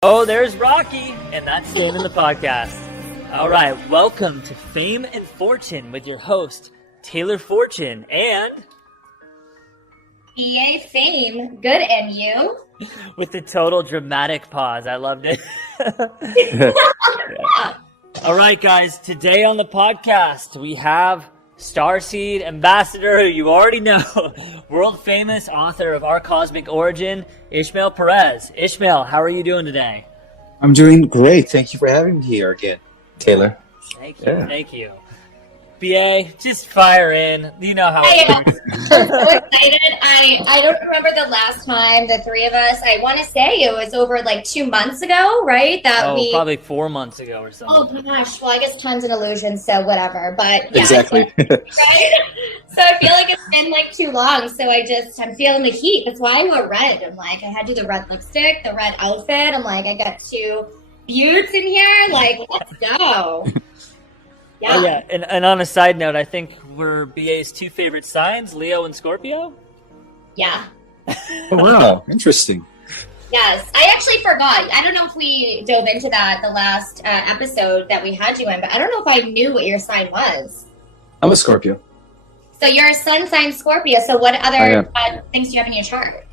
Oh, there's Rocky, and that's Fame in the podcast. All right, welcome to Fame and Fortune with your host, Taylor Fortune, and... EA Fame, good, and you? With the total dramatic pause. I loved it. All right, guys, today on the podcast, we have Starseed Ambassador, who you already know, world-famous author of Our Cosmic Origin, Ismael Perez. Ismael, how are you doing today? I'm doing great. Thank you for having me here again, Taylor. Thank you, thank you. BA, just fire in. You know how it works. I'm so excited. I don't remember the last time the three of us, I want to say it was over like 2 months ago, right? Probably 4 months ago or something. Oh gosh, well I guess time's an illusion, so whatever. But yeah, Exactly. right? So I feel like it's been like too long, so I'm feeling the heat. That's why I wore red. I'm like, I had to do the red lipstick, the red outfit. I'm like, I got 2 beauts in here. Like, let's go. Yeah. Oh, yeah. And on a side note, I think we're BA's 2 favorite signs, Leo and Scorpio. Yeah. Oh, wow. Interesting. Yes. I actually forgot. I don't know if we dove into that the last episode that we had you in, but I don't know if I knew what your sign was. I'm a Scorpio. So you're a sun sign Scorpio. So what other things do you have in your chart?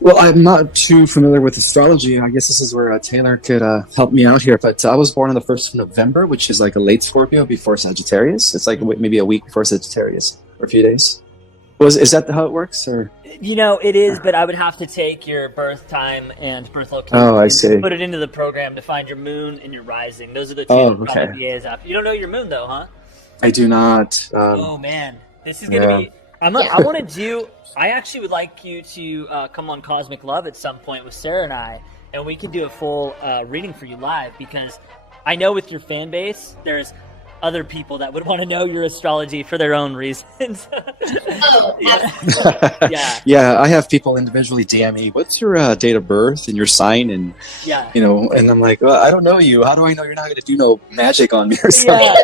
Well, I'm not too familiar with astrology. I guess this is where Taylor could help me out here. But I was born on the 1st of November, which is like a late Scorpio before Sagittarius. It's like maybe a week before Sagittarius or a few days. Is that how it works? Or You know, it is, but I would have to take your birth time and birth location. Oh, I see. Put it into the program to find your moon and your rising. Those are the 2 Oh, that okay. BA is up. You don't know your moon, though, huh? I do not. Oh, man. This is going to be... I actually would like you to come on Cosmic Love at some point with Sarah and I, and we can do a full reading for you live, because I know with your fan base, there's other people that would want to know your astrology for their own reasons. Yeah. Yeah, I have people individually DM me, what's your date of birth and your sign? And, Yeah. you know, and I'm like, well, I don't know you. How do I know you're not going to do no magic on me or something?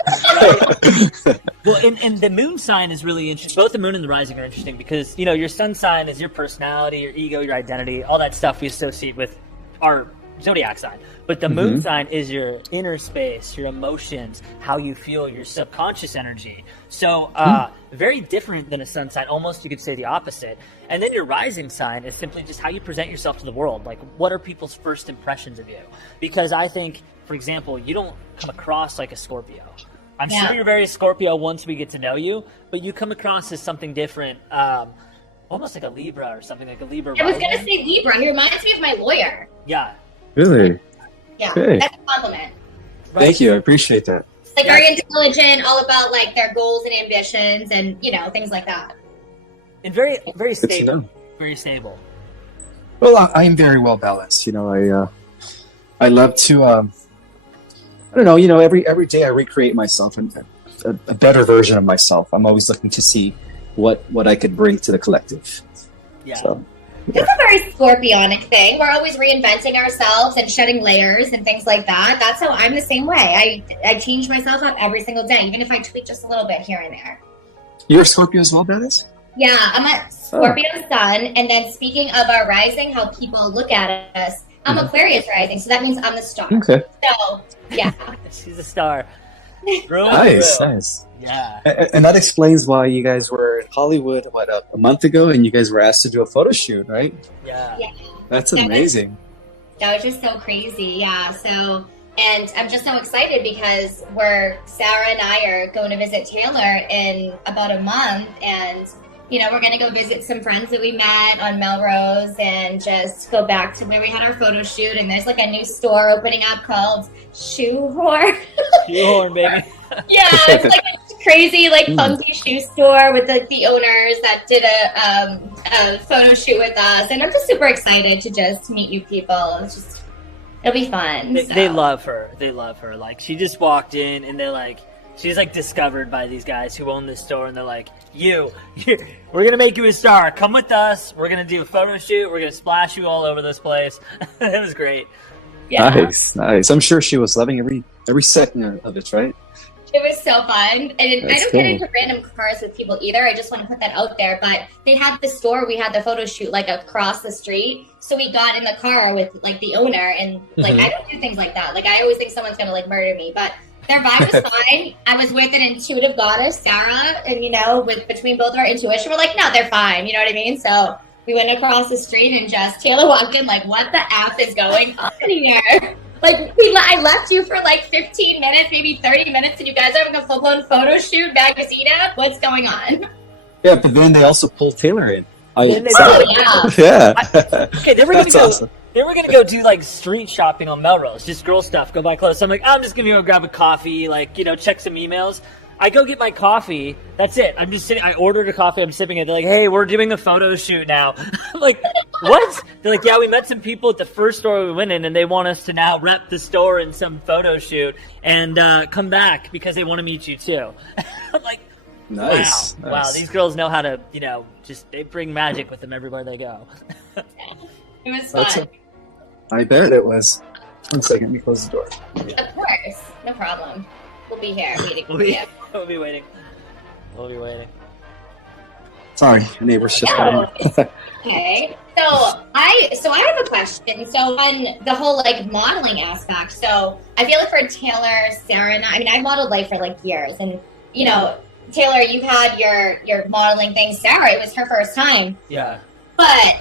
Yeah. Well, and the moon sign is really interesting. Both the moon and the rising are interesting because, you know, your sun sign is your personality, your ego, your identity, all that stuff we associate with our zodiac sign. But the moon sign is your inner space, your emotions, how you feel, your subconscious energy. So very different than a sun sign. Almost you could say the opposite. And then your rising sign is simply just how you present yourself to the world. Like, what are people's first impressions of you? Because I think, for example, you don't come across like a Scorpio. I'm sure you're very Scorpio once we get to know you, but you come across as something different, almost like a Libra or something, like a Libra. I was going to say Libra. He reminds me of my lawyer. Yeah. Really? Yeah, Hey. that's a compliment. Right. Thank you. I appreciate that. Like very intelligent, all about like their goals and ambitions and, you know, things like that. And very, very Good to stable. know. Very stable. Well, I'm very well balanced. You know, I love to, I don't know, you know, every day I recreate myself and a better version of myself. I'm always looking to see what I could bring to the collective. Yeah. So, It's a very Scorpionic thing. We're always reinventing ourselves and shedding layers and things like that. That's how I'm the same way. I change myself up every single day, even if I tweak just a little bit here and there. you're a Scorpio as well, Dennis? Yeah, I'm a Scorpio sun. And then speaking of our rising, how people look at us, I'm Aquarius rising, so that means I'm the star. Okay. So, yeah. She's a star. Nice. Yeah. And that explains why you guys were in Hollywood, a month ago, and you guys were asked to do a photo shoot, right? Yeah. Yeah. That's amazing. That was just so crazy, yeah. So, and I'm just so excited because Sarah and I are going to visit Taylor in about a month, and you know, we're going to go visit some friends that we met on Melrose and just go back to where we had our photo shoot. And there's like a new store opening up called Shoehorn. Shoehorn, baby. Yeah, it's like a crazy, like funky shoe store with the owners that did a photo shoot with us. And I'm just super excited to just meet you people. It'll be fun. They love her. They love her. Like, she just walked in and they're like, she's like discovered by these guys who own this store, and they're like, we're going to make you a star. Come with us. We're going to do a photo shoot. We're going to splash you all over this place. It was great. Yeah. Nice. I'm sure she was loving every second of it, right? It was so fun. And I That's don't cool. get into random cars with people either. I just want to put that out there. But they had the store, we had the photo shoot like across the street. So we got in the car with like the owner and like I don't do things like that. Like I always think someone's gonna like murder me. But their vibe was fine. I was with an intuitive goddess, Sarah, and with between both our intuition, we're like, no, they're fine. You know what I mean? So we went across the street and just Taylor walked in like, what the F is going on here? Like, I left you for like 15 minutes, maybe 30 minutes, and you guys are having a full-blown photo shoot, magazine app? What's going on? Yeah, but then they also pulled Taylor in. Then they Oh, yeah. Yeah. Okay, they were That's gonna go. awesome. They were gonna go do like street shopping on Melrose, just girl stuff, go buy clothes. So I'm like, I'm just gonna go grab a coffee, like check some emails. I go get my coffee. That's it. I'm just sitting. I ordered a coffee. I'm sipping it. They're like, "Hey, we're doing a photo shoot now." I'm like, what? They're like, "Yeah, we met some people at the first store we went in, and they want us to now rep the store in some photo shoot and come back because they want to meet you too." I'm like, Nice. wow, Nice. wow, these girls know how to, just they bring magic with them everywhere they go. It was That's fun. I bet it was. 1 second, let me close the door. Of course. No problem. We'll be here waiting for We'll be, you. we'll be waiting. We'll be waiting. Sorry, neighbors just Yeah. got in. Okay. So I have a question. So on the whole like modeling aspect, so I feel like for Taylor, Sarah, and I mean I've modeled like for like years, and Taylor, you had your modeling thing. Sarah, it was her first time. Yeah. But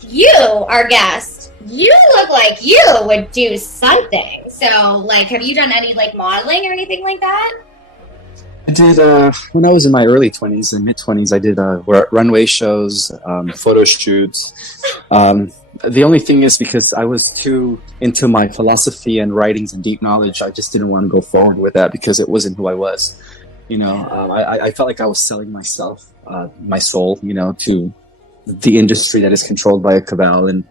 you, our guest, you look like you would do something. So like, have you done any like modeling or anything like that? I did, when I was in my early 20s and mid 20s, I did runway shows, photo shoots. The only thing is because I was too into my philosophy and writings and deep knowledge, I just didn't want to go forward with that because it wasn't who I was. I felt like I was selling myself, my soul, to the industry that is controlled by a cabal. And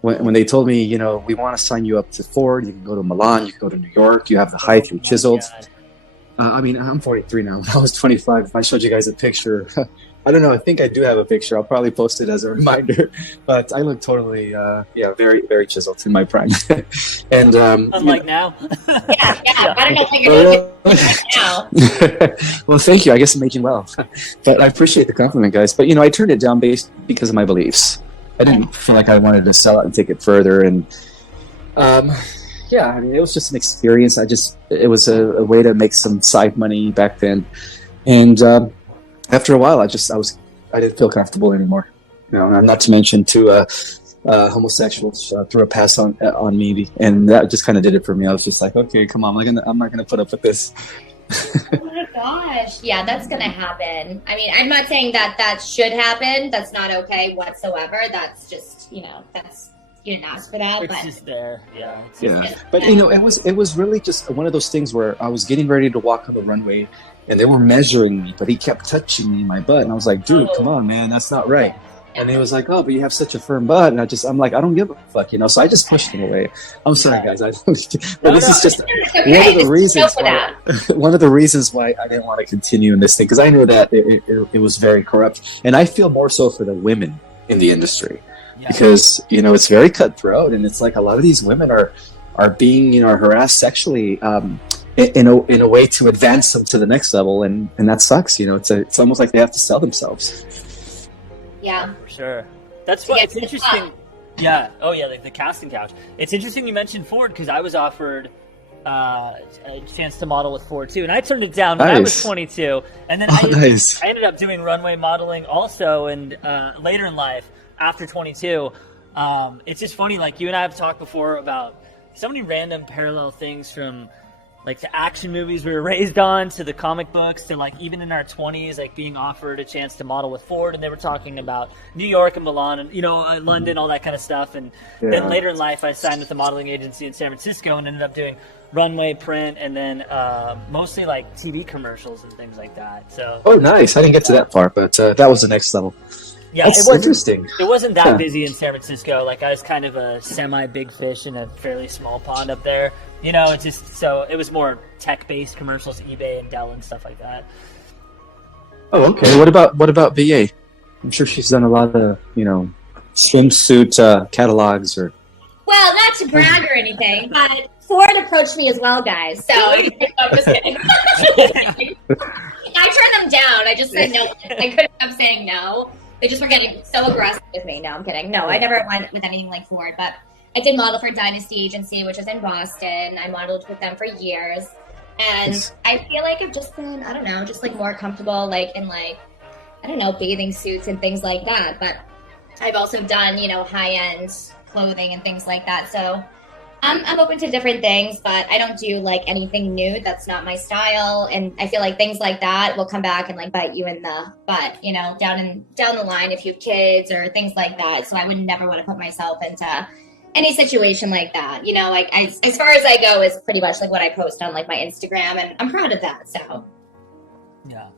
when they told me, we want to sign you up to Ford, you can go to Milan, you can go to New York, you have the height, you're chiseled. God. I'm 43 now. When I was 25, if I showed you guys a picture, I don't know. I think I do have a picture. I'll probably post it as a reminder. But I look totally, very, very chiseled in my prime. And Unlike now. Yeah. I don't know what you're doing now. well, thank you. I guess I'm aging well. But I appreciate the compliment, guys. But I turned it down because of my beliefs. I didn't feel like I wanted to sell it and take it further. And yeah, I mean, it was just an experience. It was a way to make some side money back then. And after a while, I didn't feel comfortable anymore. Not to mention two homosexuals threw a pass on me, and that just kind of did it for me. I was just like, okay, come on, I'm not gonna put up with this. Oh my gosh. Yeah, that's going to happen. I mean, I'm not saying that should happen. That's not okay whatsoever. That's just, you didn't ask for that. It's But just there. Yeah. It's Yeah, just, but it was really just one of those things where I was getting ready to walk on the runway, and they were measuring me, but he kept touching me in my butt, and I was like, dude, come on, man, that's not right. And he was like, oh, but you have such a firm butt, and I'm like, I don't give a fuck, so I just pushed him away. I'm sorry, guys, but this is just one of the reasons one of the reasons why I didn't want to continue in this thing, because I knew that it was very corrupt, and I feel more so for the women in the industry. yeah. Because it's very cutthroat, and it's like a lot of these women are being harassed sexually in a way to advance them to the next level, and that sucks. It's almost like they have to sell themselves. yeah. For sure. That's why it's interesting. Yeah. Oh, yeah. Like the casting couch. It's interesting you mentioned Ford because I was offered a chance to model with Ford too, and I turned it down when I was 22, and then Nice. I ended up doing runway modeling also, and later in life after 22. It's just funny. Like you and I have talked before about so many random parallel things from like the action movies we were raised on to the comic books to like even in our 20s, like being offered a chance to model with Ford, and they were talking about New York and Milan and London, all that kind of stuff. And then later in life, I signed with a modeling agency in San Francisco and ended up doing runway, print, and then mostly like TV commercials and things like that. So Nice. I didn't get to that part, but that was the next level. yeah, That's interesting. It wasn't that busy in San Francisco. Like I was kind of a semi-big fish in a fairly small pond up there. It's just so it was more tech-based commercials, eBay and Dell and stuff like that. Oh, okay. What about VA? I'm sure she's done a lot of swimsuit catalogs or. Well, not to brag or anything, but Ford approached me as well, guys. So I'm just kidding. I turned them down. I just said no. I couldn't stop saying no. They just were getting so aggressive with me. No, I'm kidding. No, I never went with anything like Ford, but I did model for Dynasty Agency, which is in Boston. I modeled with them for years. And I feel like I've just been, I don't know, just like more comfortable, like in like, I don't know, bathing suits and things like that. But I've also done, you know, high-end clothing and things like that. So I'm open to different things, but I don't do like anything new. That's not my style. And I feel like things like that will come back and like bite you in the butt, you know, down the line if you have kids or things like that. So I would never want to put myself into any situation like that. You know, like as far as I go is pretty much like what I post on like my Instagram, and I'm proud of that. So yeah.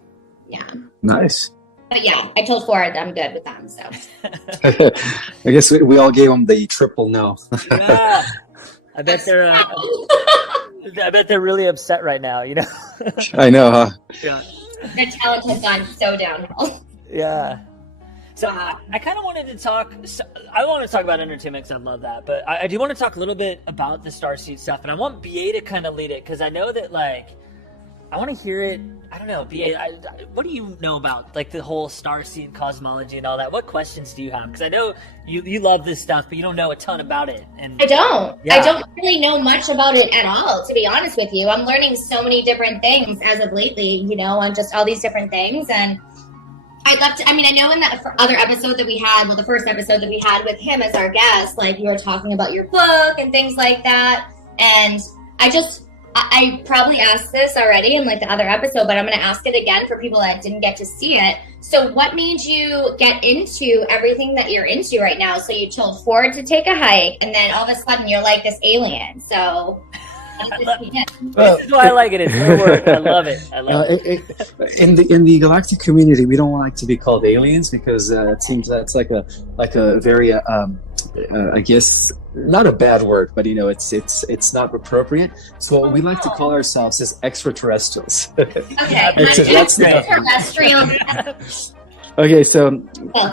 Nice. But yeah, I told Ford I'm good with them. So I guess we all gave them the triple no. Yeah. I bet they're really upset right now, you know? I know, huh? Yeah. their talent has gone so downhill. Yeah. So I kind of wanted to talk. I want to talk about entertainment because I love that, but I do want to talk a little bit about the Starseed stuff, and I want BA to kind of lead it because I know that like I want to hear it. I don't know, BA. What do you know about like the whole Starseed cosmology and all that? What questions do you have? Because I know you love this stuff, but you don't know a ton about it. And I don't. Yeah. I don't really know much about it at all, to be honest with you. I'm learning so many different things as of lately, you know, on just all these different things. And I'd love to, I mean, I know in that other episode that we had, well, the first episode that we had with him as our guest, like you were talking about your book and things like that. And I probably asked this already in like the other episode, but I'm going to ask it again for people that didn't get to see it. So what made you get into everything that you're into right now? So you told Ford to take a hike, and then all of a sudden you're like this alien. So this is why I like it. It's no work. I love it. I love it. In the galactic community, we don't like to be called aliens because it seems that's like a very I guess not a bad word, but you know it's not appropriate. So we like to call ourselves as extraterrestrials. Okay, That's extraterrestrial. Okay, so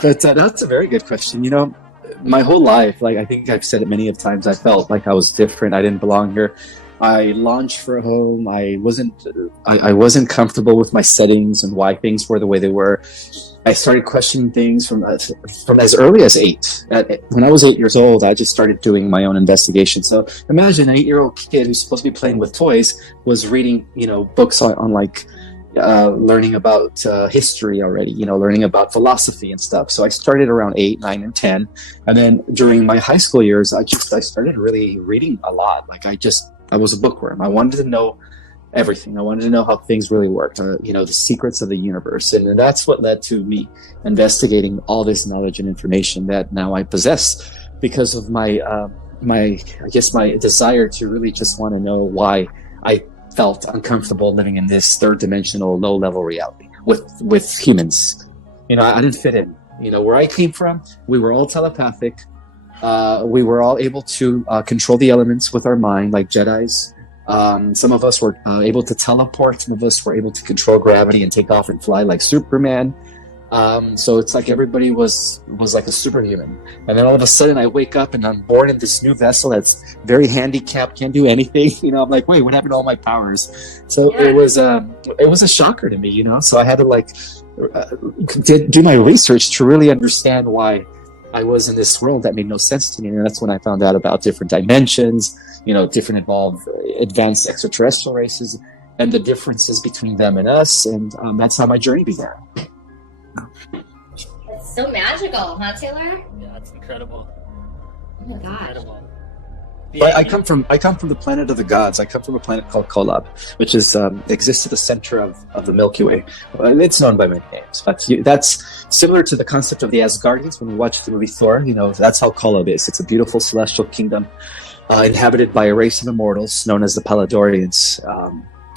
that's a very good question. You know, my whole life, like I think I've said it many of times, I felt like I was different. I didn't belong here. I launched for a home. I wasn't comfortable with my settings and why things were the way they were. I started questioning things from as early as 8. When I was 8 years old, I just started doing my own investigation. So imagine an 8-year-old kid who's supposed to be playing with toys was reading, you know, books on like learning about history already, you know, learning about philosophy and stuff. So I started around 8, 9, and 10, and then during my high school years, I started really reading a lot. Like I was a bookworm. I wanted to know everything. I wanted to know how things really worked, you know, the secrets of the universe. And that's what led to me investigating all this knowledge and information that now I possess because of my desire to really just want to know why I felt uncomfortable living in this third dimensional, low level reality with humans. You know, I didn't fit in. You know, where I came from, we were all telepathic. We were all able to control the elements with our mind, like Jedis. Some of us were able to teleport. Some of us were able to control gravity and take off and fly like Superman. So it's like everybody was like a superhuman. And then all of a sudden I wake up and I'm born in this new vessel that's very handicapped, can't do anything. You know, I'm like, wait, what happened to all my powers? So it was a shocker to me, you know? So I had to like do my research to really understand why I was in this world that made no sense to me. And that's when I found out about different dimensions, you know, different advanced extraterrestrial races and the differences between them and us. And that's how my journey began. It's so magical, huh, Taylor? Yeah, that's incredible. Oh my gosh. Incredible. But I come from the planet of the gods. I come from a planet called Kolob, which exists at the center of the Milky Way. It's known by many names, but that's similar to the concept of the Asgardians when we watch the movie Thor. You know, that's how Kolob is. It's a beautiful celestial kingdom inhabited by a race of immortals known as the Paladorians.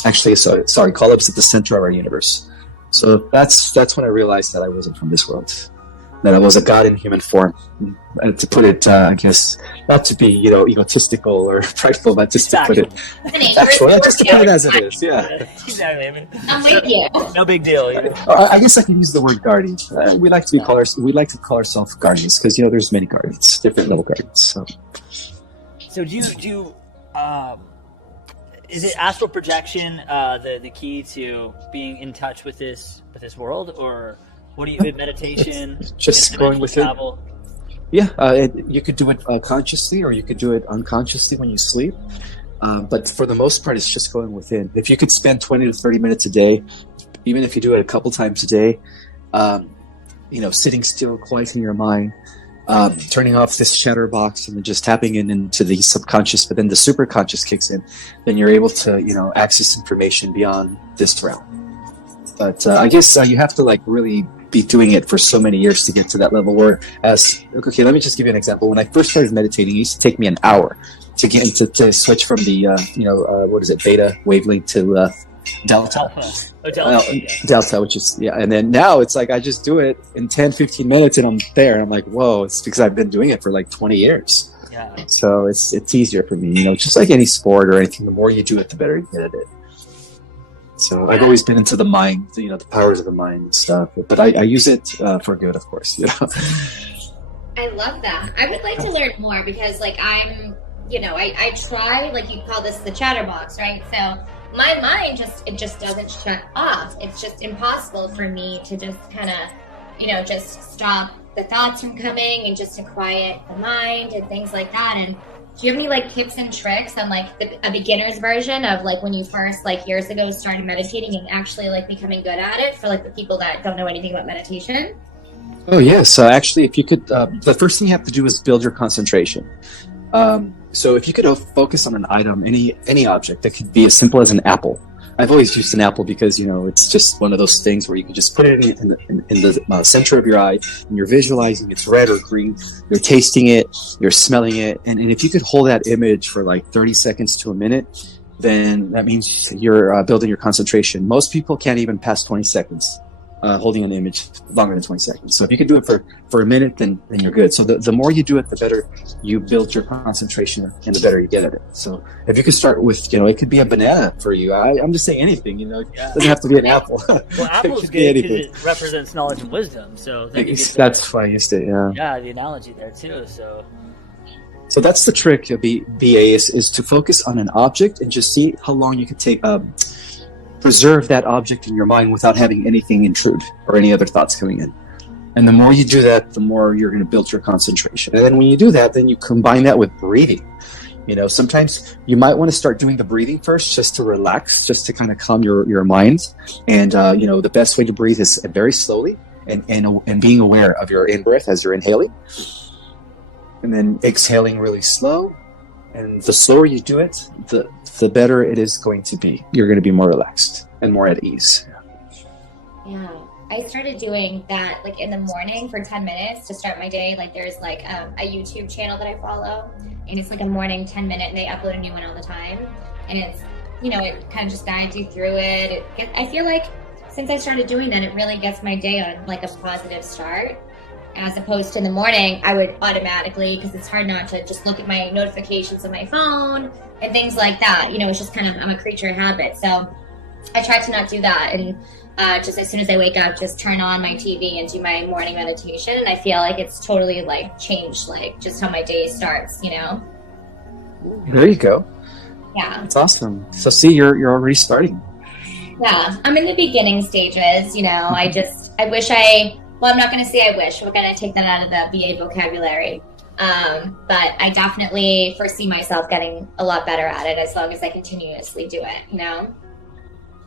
Kolob's at the center of our universe. So that's when I realized that I wasn't from this world. That I was a god in human form. To put it, I guess, not to be, you know, egotistical or prideful, but just to put it actual, just to put it as it is, yeah. Exactly. I'm with you. No big deal. You know? I guess I can use the word guardian. We like to call ourselves guardians because, you know, there's many guardians, different level guardians. So do you Is it astral projection the key to being in touch with this world, or what do you meditation? Just going with travel? Yeah, you could do it consciously, or you could do it unconsciously when you sleep. But for the most part, it's just going within. If you could spend 20 to 30 minutes a day, even if you do it a couple times a day, sitting still, quieting your mind, turning off this chatterbox, and then just tapping into the subconscious, but then the superconscious kicks in, then you're able to, access information beyond this realm. But I guess you have to really be doing it for so many years to get to that level okay, let me just give you an example. When I first started meditating, it used to take me an hour to get to switch from the, beta wavelength to delta. Delta, which is, and then now it's like I just do it in 10, 15 minutes and I'm there. And I'm like, whoa, it's because I've been doing it for 20 years. Yeah. So it's easier for me, just like any sport or anything, the more you do it, the better you get at it. So I've always been into the mind, the powers of the mind and stuff, but I use it for good, of course. I love that. I would like to learn more because I'm, I try, you call this the chatterbox, right? So my mind just doesn't shut off. It's just impossible for me to just kind of, just stop the thoughts from coming and just to quiet the mind and things like that. And do you have any tips and tricks on a beginner's version of when you first years ago started meditating and actually becoming good at it for the people that don't know anything about meditation? Oh yes, actually, if you could, the first thing you have to do is build your concentration. So if you could focus on an item, any object, that could be as simple as an apple. I've always used an apple because, it's just one of those things where you can just put it in the center of your eye, and you're visualizing it's red or green, you're tasting it, you're smelling it, and if you could hold that image for 30 seconds to a minute, then that means you're building your concentration. Most people can't even pass 20 seconds. Holding an image longer than 20 seconds. So if you can do it for a minute, then you're good. So the more you do it, the better you build your concentration and the better you get at it. So if you could start with, it could be a banana for you. I'm just saying anything, it doesn't have to be an apple. Well, apple's good because it represents knowledge and wisdom. So that's why I used it, yeah. Yeah, the analogy there too, So that's the trick, BA, is to focus on an object and just see how long you can take, preserve that object in your mind without having anything intrude or any other thoughts coming in. And the more you do that, the more you're going to build your concentration. And then when you do that, then you combine that with breathing. Sometimes you might want to start doing the breathing first just to relax, just to kind of calm your mind. And, the best way to breathe is very slowly and being aware of your in-breath as you're inhaling. And then exhaling really slow. And the slower you do it, the better it is going to be. You're going to be more relaxed and more at ease. Yeah. I started doing that in the morning for 10 minutes to start my day. There's a YouTube channel that I follow, and it's a morning 10-minute, and they upload a new one all the time. And it's, it kind of just guides you through it. I feel like since I started doing that, it really gets my day on a positive start. As opposed to in the morning, I would automatically, because it's hard not to just look at my notifications on my phone and things like that. It's just I'm a creature of habit. So I try to not do that. And just as soon as I wake up, just turn on my TV and do my morning meditation. And I feel like it's totally changed, just how my day starts, There you go. Yeah. That's awesome. So see, you're already starting. Yeah. I'm in the beginning stages, Well, I'm not going to say I wish. We're going to take that out of the VA vocabulary. But I definitely foresee myself getting a lot better at it as long as I continuously do it,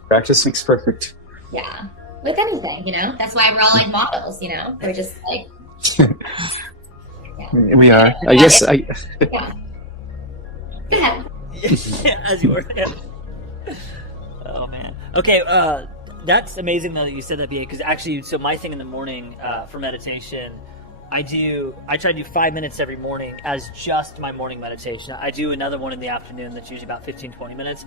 Practice makes perfect. Yeah. With anything, That's why we're all models, We're just yeah. We are. I guess I... Yeah. Go ahead. Yeah, as you were. Oh, man. Okay, that's amazing though that you said that, BA, because actually, so my thing in the morning for meditation, I try to do 5 minutes every morning as just my morning meditation. I do another one in the afternoon that's usually about 15-20 minutes.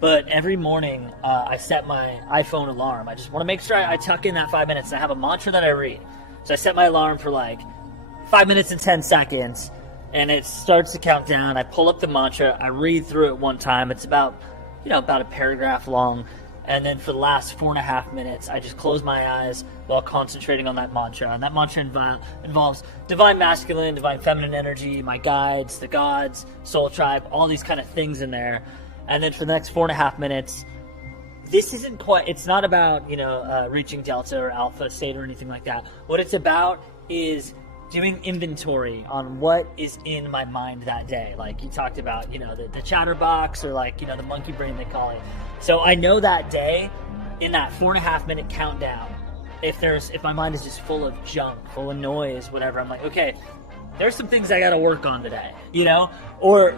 But every morning I set my iPhone alarm. I just want to make sure I tuck in that 5 minutes, and I have a mantra that I read. So I set my alarm for 5 minutes and 10 seconds, and it starts to count down. I pull up the mantra, I read through it one time. It's about a paragraph long. And then for the last 4.5 minutes, I just close my eyes while concentrating on that mantra. And that mantra involves divine masculine, divine feminine energy, my guides, the gods, soul tribe, all these kind of things in there. And then for the next 4.5 minutes, this isn't quite, it's not about, reaching delta or alpha state or anything like that. What it's about is doing inventory on what is in my mind that day. Like you talked about, the chatterbox, or like, the monkey brain they call it. So I know that day, in that 4.5 minute countdown, if my mind is just full of junk, full of noise, whatever, I'm like, okay, there's some things I got to work on today, or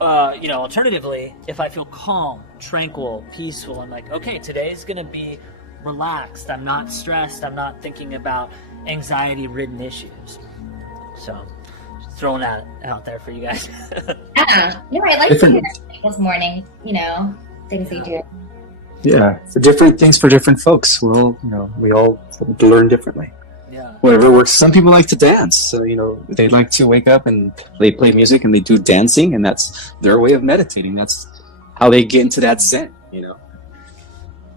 alternatively, if I feel calm, tranquil, peaceful, I'm like, okay, today's gonna be relaxed. I'm not stressed. I'm not thinking about anxiety-ridden issues. So, just throwing that out there for you guys. I like to hear this morning, things you do. Yeah, for different things for different folks. We all learn differently. Yeah. Whatever works. Some people like to dance, so they like to wake up and they play music and they do dancing, and that's their way of meditating. That's how they get into that zen.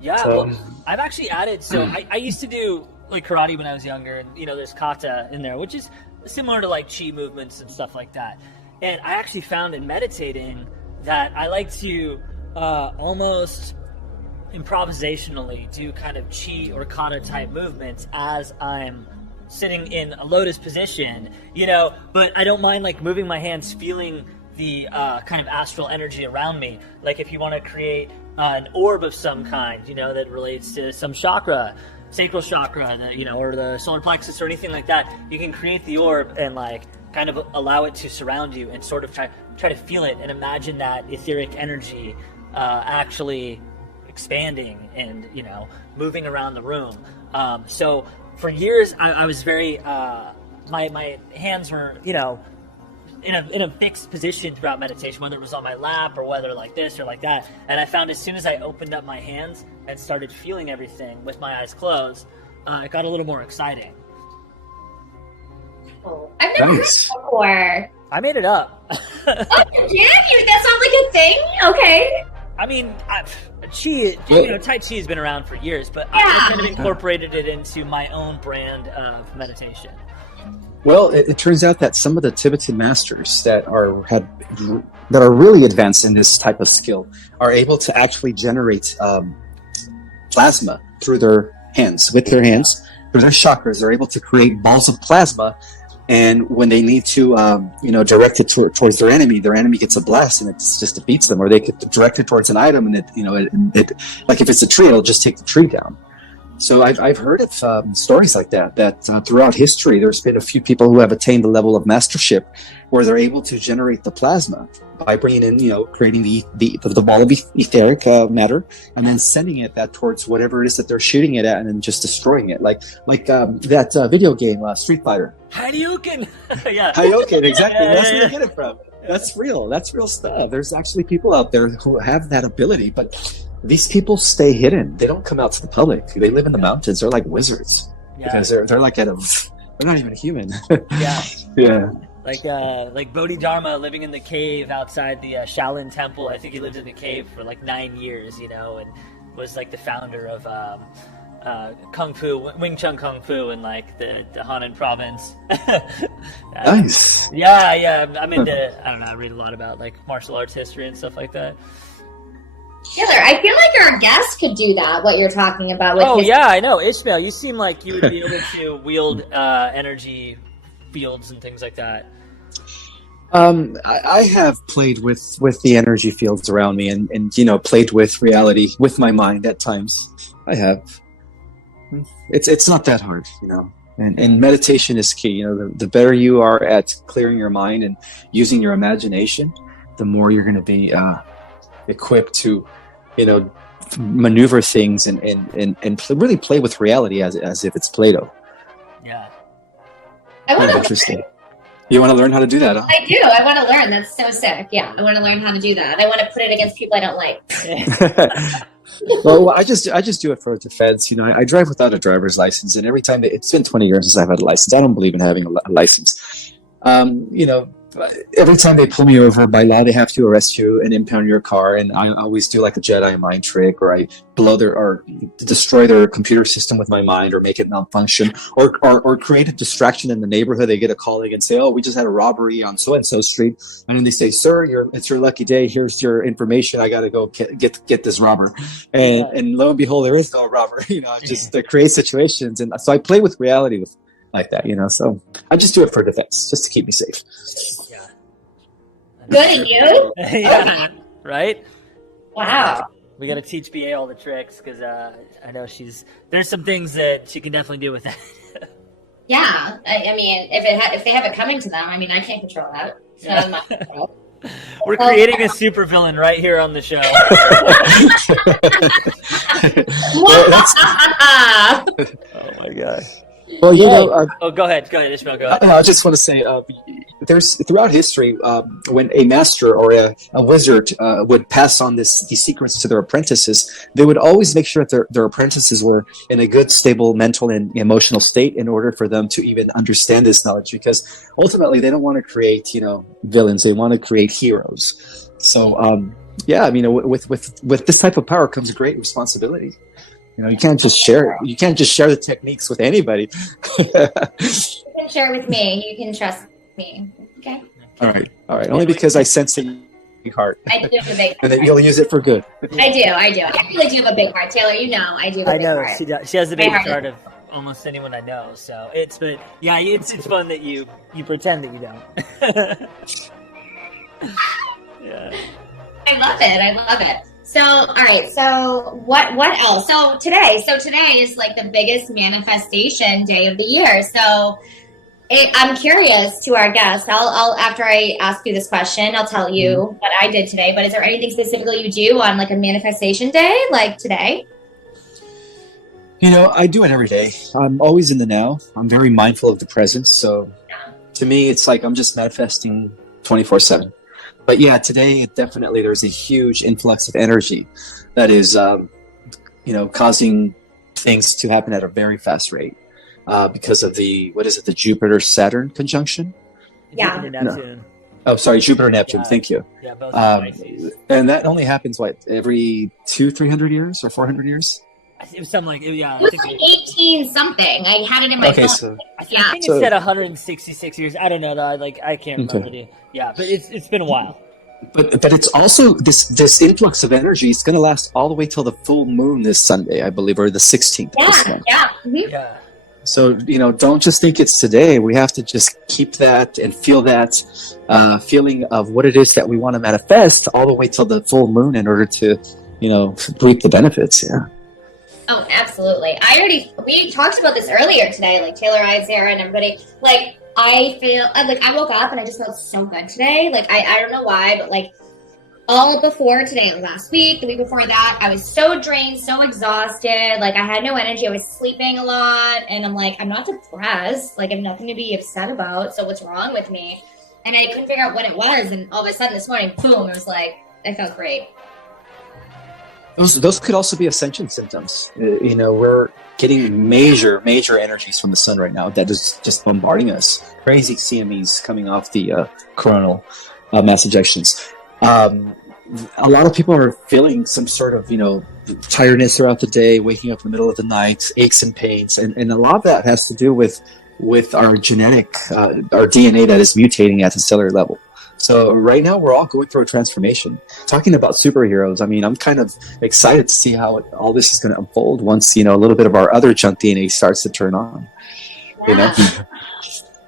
Yeah. So, well, I've actually added. So I used to do like karate when I was younger, and there's kata in there, which is similar to like chi movements and stuff like that. And I actually found in meditating that I like to almost improvisationally do kind of chi or kata type movements as I'm sitting in a lotus position, but I don't mind like moving my hands, feeling the kind of astral energy around me. Like if you want to create an orb of some kind, that relates to some chakra, sacral chakra, or the solar plexus or anything like that, you can create the orb and like kind of allow it to surround you and sort of try to feel it and imagine that etheric energy actually expanding and moving around the room. So for years I was very my hands were in a fixed position throughout meditation, whether it was on my lap or whether like this or like that. And I found as soon as I opened up my hands and started feeling everything with my eyes closed, it got a little more exciting. Oh, I've never heard that before. I made it up. Oh, yeah, that sounds like a thing. Okay. I mean, Tai Chi has been around for years, but I kind of incorporated it into my own brand of meditation. Well, it turns out that some of the Tibetan masters that are really advanced in this type of skill are able to actually generate plasma through their hands, through their chakras. They're able to create balls of plasma. And when they need to, direct it towards their enemy gets a blast and it just defeats them. Or they could direct it towards an item and it like if it's a tree, it'll just take the tree down. So I've heard of stories like that throughout history, there's been a few people who have attained the level of mastership where they're able to generate the plasma by bringing in, creating the ball of etheric matter and then sending it that towards whatever it is that they're shooting it at and then just destroying it. Like that video game, Street Fighter. Hadouken! Yeah. Hadouken, exactly. That's where you get it from. That's real. That's real stuff. There's actually people out there who have that ability, but these people stay hidden. They don't come out to the public. They live in the mountains. They're like wizards because they're like they're not even human. Yeah. Yeah. Like Bodhidharma living in the cave outside the Shaolin Temple. I think he lived in the cave for like 9 years, and was like the founder of Kung Fu, Wing Chun Kung Fu in like the Henan province. Nice. Yeah. I'm into, I don't know, I read a lot about like martial arts history and stuff like that. Taylor, I feel like our guest could do that, what you're talking about. With yeah, I know. Ishmael, you seem like you would be able to wield energy fields and things like that. I have played with the energy fields around me and played with reality with my mind at times. I have. It's not that hard, and meditation is key. The better you are at clearing your mind and using your imagination, the more you're going to be equipped to maneuver things and really play with reality as if it's Play-Doh. Yeah. Interesting. You want to learn how to do that? Huh? I do. I want to learn. That's so sick. Yeah, I want to learn how to do that. I want to put it against people I don't like. Well, I just do it for defense. I drive without a driver's license, and every time it's been 20 years since I've had a license. I don't believe in having a license. every time they pull me over, by law, they have to arrest you and impound your car. And I always do like a Jedi mind trick, or I blow their or destroy their computer system with my mind, or make it malfunction, or create a distraction in the neighborhood. They get a calling and say, "Oh, we just had a robbery on so and so street," and then they say, "Sir, it's your lucky day. Here's your information. I got to go get this robber," and lo and behold, there is no robber. Just to create situations, and so I play with reality with like that. So I just do it for defense, just to keep me safe. Good at you. Yeah, right? Wow. We got to teach BA all the tricks because I know there's some things that she can definitely do with that. Yeah. I mean, if they have it coming to them, I mean, I can't control that. It's not in my control. We're creating a supervillain right here on the show. Oh my god. Well, go ahead, Ismael. Go ahead. I just want to say, there's throughout history, when a master or a wizard would pass on these secrets to their apprentices, they would always make sure that their apprentices were in a good, stable mental and emotional state in order for them to even understand this knowledge. Because ultimately, they don't want to create, villains; they want to create heroes. So, with this type of power comes great responsibility. You can't just share it. You can't just share the techniques with anybody. You can share it with me. You can trust me. Okay. All right. Only because I sense that you have a big heart. I do have a big heart. And that you'll use it for good. I do. I really do have a big heart, Taylor. I do have a big heart. She does. She has the biggest heart of almost anyone I know. So it's fun that you pretend that you don't. Yeah. I love it. So, all right. So, what else? So today is like the biggest manifestation day of the year. So, I'm curious to our guests. I'll after I ask you this question, I'll tell you what I did today. But is there anything specifically you do on like a manifestation day, like today? I do it every day. I'm always in the now. I'm very mindful of the present. So, to me, it's like I'm just manifesting 24/7. But yeah, today there's a huge influx of energy that is, causing things to happen at a very fast rate because of the Jupiter-Saturn conjunction? Yeah. Jupiter-Neptune. Oh, sorry, Jupiter-Neptune. Thank you. Yeah, both Pisces. And that only happens, every 200-300 years or 400 years? It was something like, yeah. It was like 18 something. I had it in my phone. So I think it said 166 years. I don't know. I can't remember. Yeah, but it's been a while. But it's also this influx of energy is going to last all the way till the full moon this Sunday, I believe, or the 16th. Yeah. So don't just think it's today. We have to just keep that and feel that feeling of what it is that we want to manifest all the way till the full moon in order to reap the benefits. Yeah. Oh, absolutely. We talked about this earlier today, like Taylor, Sarah, and everybody. Like, I woke up and I just felt so good today. Like, I don't know why, but like all before today, last week, the week before that, I was so drained, so exhausted. Like, I had no energy. I was sleeping a lot. And I'm like, I'm not depressed. Like, I have nothing to be upset about. So what's wrong with me? And I couldn't figure out what it was. And all of a sudden this morning, boom, it was like, I felt great. Those could also be ascension symptoms. We're getting major energies from the sun right now that is just bombarding us. Crazy CMEs coming off the coronal mass ejections. A lot of people are feeling some sort of, tiredness throughout the day, waking up in the middle of the night, aches and pains. And a lot of that has to do with our genetic, our DNA that is mutating at the cellular level. So right now we're all going through a transformation. Talking about superheroes, I mean, I'm kind of excited to see how all this is going to unfold once, a little bit of our other junk DNA starts to turn on. Yeah.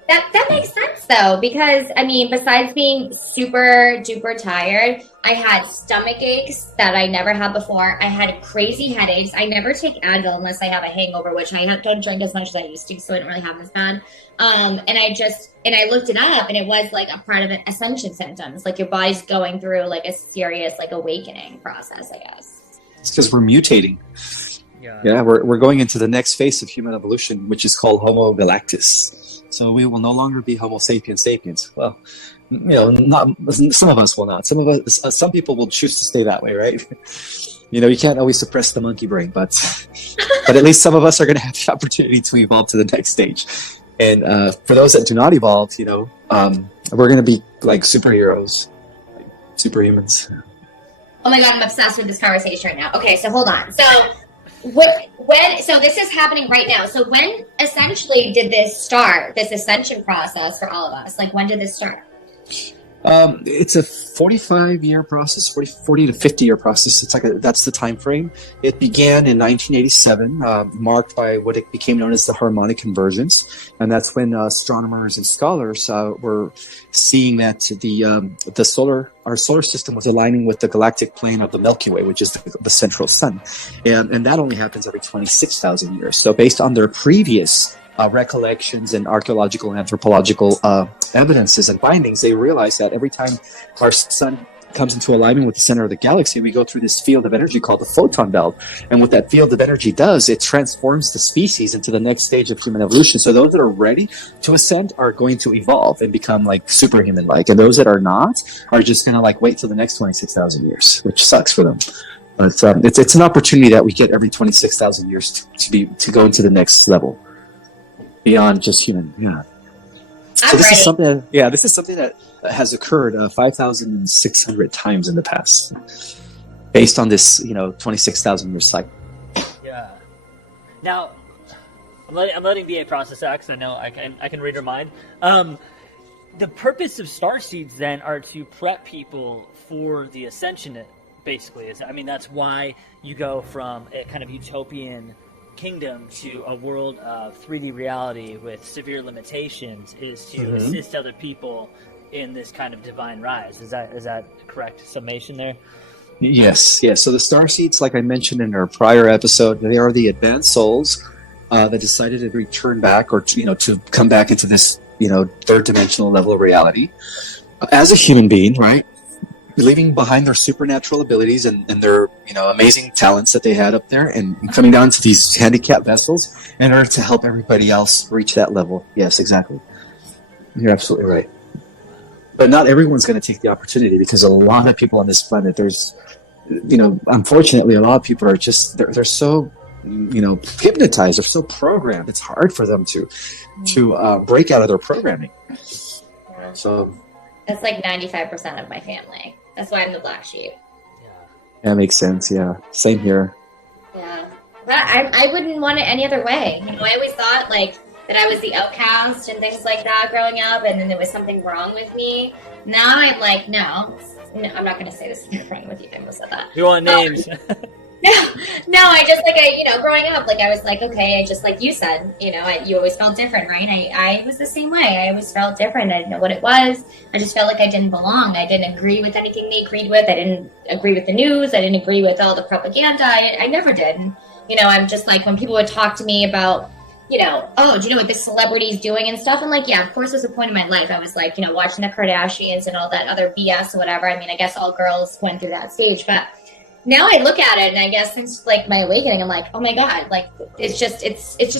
That makes sense though, because I mean, besides being super duper tired, I had stomach aches that I never had before. I had crazy headaches. I never take Advil unless I have a hangover, which I don't drink as much as I used to, so I don't really have this bad. And I looked it up, and it was like a part of an ascension symptoms, like your body's going through like a serious like awakening process, I guess. It's because we're mutating. Yeah, we're going into the next phase of human evolution, which is called Homo galactus. So we will no longer be Homo sapiens sapiens. Well, not some of us will not. Some people will choose to stay that way, right? You can't always suppress the monkey brain, but at least some of us are going to have the opportunity to evolve to the next stage. And for those that do not evolve, we're going to be like superheroes, like superhumans. Oh my god, I'm obsessed with this conversation right now. Okay, so hold on. So so this is happening right now. So when essentially did this start, this ascension process for all of us? Like when did this start? It's a 45-year process, 40 to 50-year process. It's that's the time frame. It began in 1987, marked by what it became known as the harmonic convergence, and that's when astronomers and scholars were seeing that our solar system was aligning with the galactic plane of the Milky Way, which is the central sun, and that only happens every 26,000 years. So, based on their previous recollections and archaeological and anthropological evidences and findings, they realize that every time our sun comes into alignment with the center of the galaxy, we go through this field of energy called the photon belt. And what that field of energy does, it transforms the species into the next stage of human evolution. So those that are ready to ascend are going to evolve and become like superhuman-like. And those that are not are just going to like wait till the next 26,000 years, which sucks for them. But it's an opportunity that we get every 26,000 years to go into the next level. Beyond just human, yeah. So this is something that has occurred 5,600 times in the past, based on this 26,000 year cycle. Yeah. Now, I'm letting VA process that because I know I can read her mind. The purpose of star seeds then are to prep people for the ascension. Basically, that's why you go from a kind of utopian kingdom to a world of 3D reality with severe limitations, is to assist other people in this kind of divine rise. Is that correct summation there? Yes. So the star seeds, like I mentioned in our prior episode, they are the advanced souls that decided to return back or to come back into this third dimensional level of reality as a human being, right? Leaving behind their supernatural abilities and their amazing talents that they had up there, and coming down to these handicapped vessels in order to help everybody else reach that level. Yes, exactly. You're absolutely right. But not everyone's going to take the opportunity, because a lot of people on this planet, there's unfortunately a lot of people are just they're so hypnotized, they're so programmed, it's hard for them to break out of their programming. So that's like 95% of my family. That's why I'm the black sheep. Yeah. That makes sense. Yeah. Same here. Yeah. But I wouldn't want it any other way. I always thought that I was the outcast and things like that growing up, and then there was something wrong with me. Now I'm like, no, I'm not going to say this in front with you. I almost said that. You want names? No, I just growing up, I was like, okay, I just like you said, you always felt different, right? I was the same way. I always felt different. I didn't know what it was. I just felt like I didn't belong. I didn't agree with anything they agreed with. I didn't agree with the news. I didn't agree with all the propaganda. I never did. And, I'm just like, when people would talk to me about, oh, do you know what this celebrity's doing and stuff? I'm like, yeah, of course there's a point in my life. I was like, watching the Kardashians and all that other BS or whatever. I guess all girls went through that stage, but now I look at it, and I guess since my awakening, I'm like, oh my God, it's just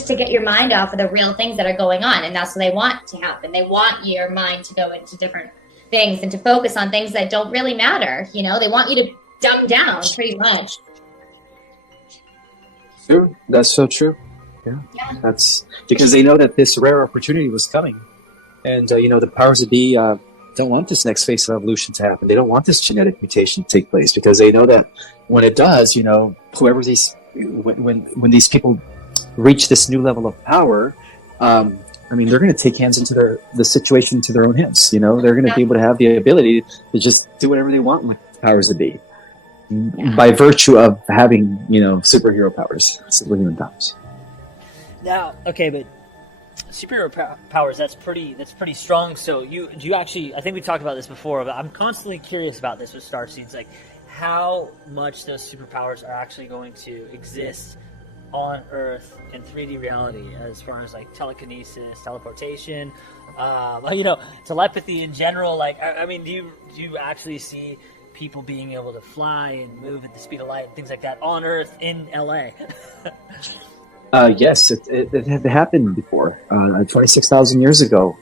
to get your mind off of the real things that are going on. And that's what they want to happen. They want your mind to go into different things and to focus on things that don't really matter. They want you to dumb down pretty much. True. That's so true. Yeah. That's because they know that this rare opportunity was coming. And, the powers that be, don't want this next phase of evolution to happen. They don't want this genetic mutation to take place, because they know that when it does, whoever when these people reach this new level of power, they're going to take hands into the situation into their own hands. They're going to be able to have the ability to just do whatever they want with the powers that be, by virtue of having superhero powers, superhuman powers. Now, okay, but superhero powers, that's pretty strong. So do you actually, I think we talked about this before, but I'm constantly curious about this with starseeds, how much those superpowers are actually going to exist on Earth in 3D reality, as far as telekinesis, teleportation, telepathy in general. Do you actually see people being able to fly and move at the speed of light and things like that on Earth in LA? Yes, it had happened before. 26,000 years ago,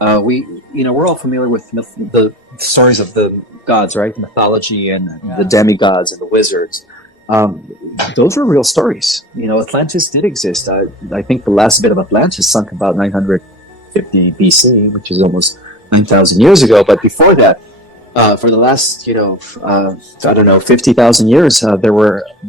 we're all familiar with the stories of the gods, right? Mythology and the demigods and the wizards. Those are real stories. Atlantis did exist. I think the last bit of Atlantis sunk about 900 50 BC, which is almost 9,000 years ago. But before that, for the last, 50,000 years,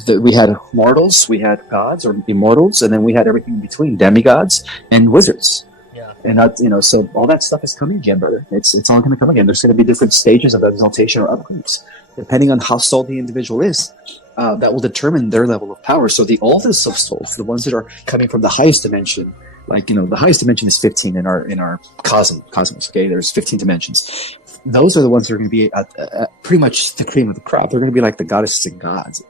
we had mortals, we had gods or immortals, and then we had everything in between, demigods and wizards. Yeah. And that, so all that stuff is coming again, brother. It's all going to come again. There's going to be different stages of exaltation or upgrades, depending on how soul the individual is. That will determine their level of power. So the oldest of souls, the ones that are coming from the highest dimension, like, the highest dimension is 15 in our cosmos. Okay, there's 15 dimensions. Those are the ones that are going to be pretty much the cream of the crop. They're going to be like the goddesses and gods.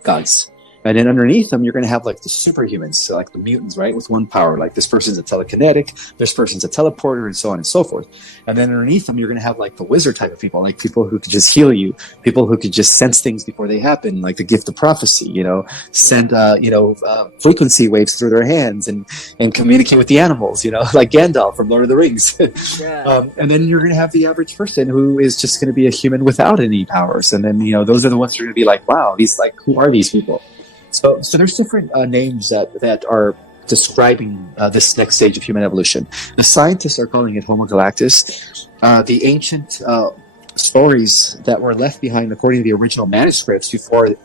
And then underneath them, you're going to have like the superhumans, so like the mutants, right? With one power, like this person's a telekinetic, this person's a teleporter, and so on and so forth. And then underneath them, you're going to have like the wizard type of people, like people who could just heal you, people who could just sense things before they happen, like the gift of prophecy, send, frequency waves through their hands and communicate with the animals, like Gandalf from Lord of the Rings. Yeah. And then you're going to have the average person who is just going to be a human without any powers. And then, those are the ones who are going to be like, wow, who are these people? So there's different names that are describing this next stage of human evolution. The scientists are calling it Homo galactus. The ancient stories that were left behind according to the original manuscripts before it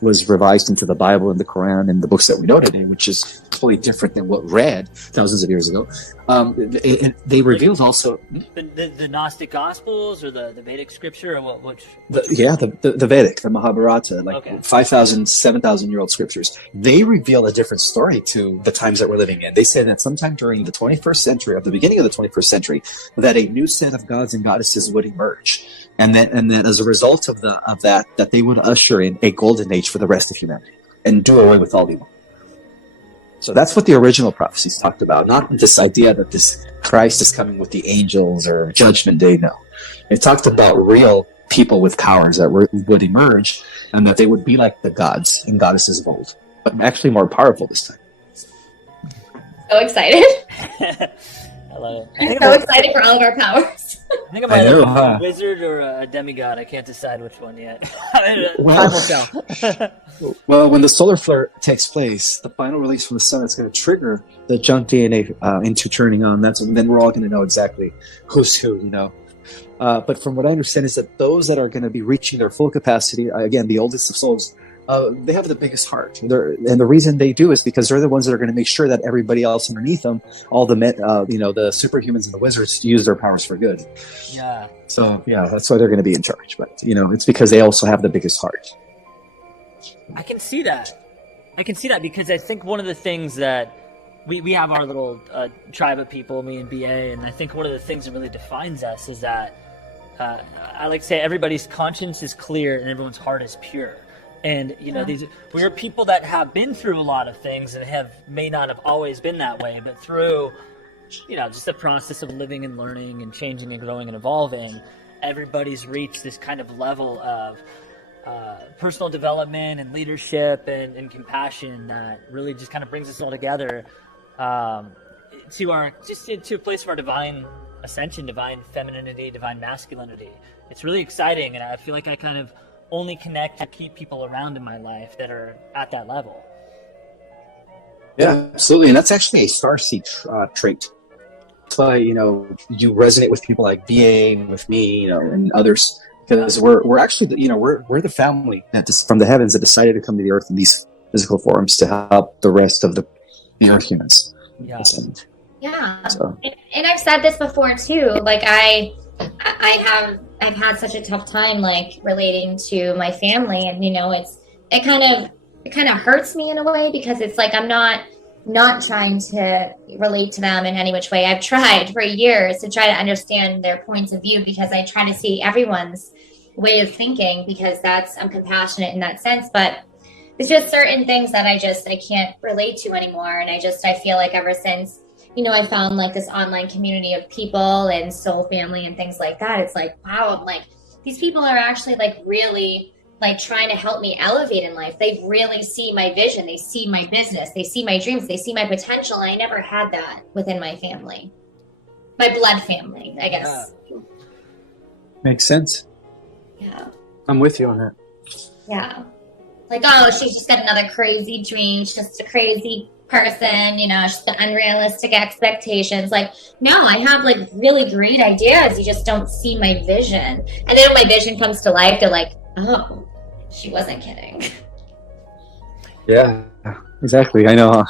was revised into the Bible and the Quran and the books that we know today, which is totally different than what read thousands of years ago. They revealed also the Gnostic Gospels or the Vedic scripture, or the Vedic, the Mahabharata, like 5,000, 7,000 year old scriptures. They reveal a different story to the times that we're living in. They say that sometime during the 21st century, or the beginning of the 21st century, that a new set of gods and goddesses would emerge. And that as a result of that they would usher in a golden age for the rest of humanity and do away with all evil. So that's what the original prophecies talked about, not this idea that this Christ is coming with the angels or Judgment Day. No, it talked about real people with powers that would emerge, and that they would be like the gods and goddesses of old, but actually more powerful this time. So excited! I love it. I'm so excited for all of our powers. I think I'm either a wizard or a demigod. I can't decide which one yet. Time will tell. Well, when the solar flare takes place, the final release from the sun, it's going to trigger the junk DNA into turning on. Then we're all going to know exactly who's who, But from what I understand is that those that are going to be reaching their full capacity, again, the oldest of souls, they have the biggest heart. And the reason they do is because they're the ones that are going to make sure that everybody else underneath them, all the the superhumans and the wizards, use their powers for good. Yeah. So, that's why they're going to be in charge. But, it's because they also have the biggest heart. I can see that because I think one of the things that we have our little tribe of people, me and BA, and I think one of the things that really defines us is that I like to say everybody's conscience is clear and everyone's heart is pure. And we are people that have been through a lot of things and may not have always been that way, but through just the process of living and learning and changing and growing and evolving, everybody's reached this kind of level of personal development and leadership and compassion that really just kind of brings us all together to a place of our divine ascension, divine femininity, divine masculinity. It's really exciting, and I feel like I kind of only connect or keep people around in my life that are at that level. Yeah, absolutely. And that's actually a starseed trait. That's why, you resonate with people like BA and with me, and others, because we're actually, we're the family from the heavens that decided to come to the earth in these physical forms to help the rest of the earth humans. Yeah. Yeah. So. And I've said this before too. Like I've had such a tough time relating to my family, and it kind of hurts me in a way, because it's like I'm not trying to relate to them in any which way. I've tried for years to try to understand their points of view, because I try to see everyone's way of thinking, because I'm compassionate in that sense. But it's just certain things that I can't relate to anymore. And I feel like ever since, I found this online community of people and soul family and things like that, it's like, wow, I'm these people are actually really trying to help me elevate in life. They really see my vision. They see my business. They see my dreams. They see my potential. And I never had that within my family, my blood family, I guess. Makes sense. Yeah. I'm with you on that. Yeah. Oh, she's just got another crazy dream. She's just a crazy person, just the unrealistic expectations. Like, no, I have like really great ideas. You just don't see my vision. And then when my vision comes to life, they're like, oh, she wasn't kidding. Yeah, exactly. I know.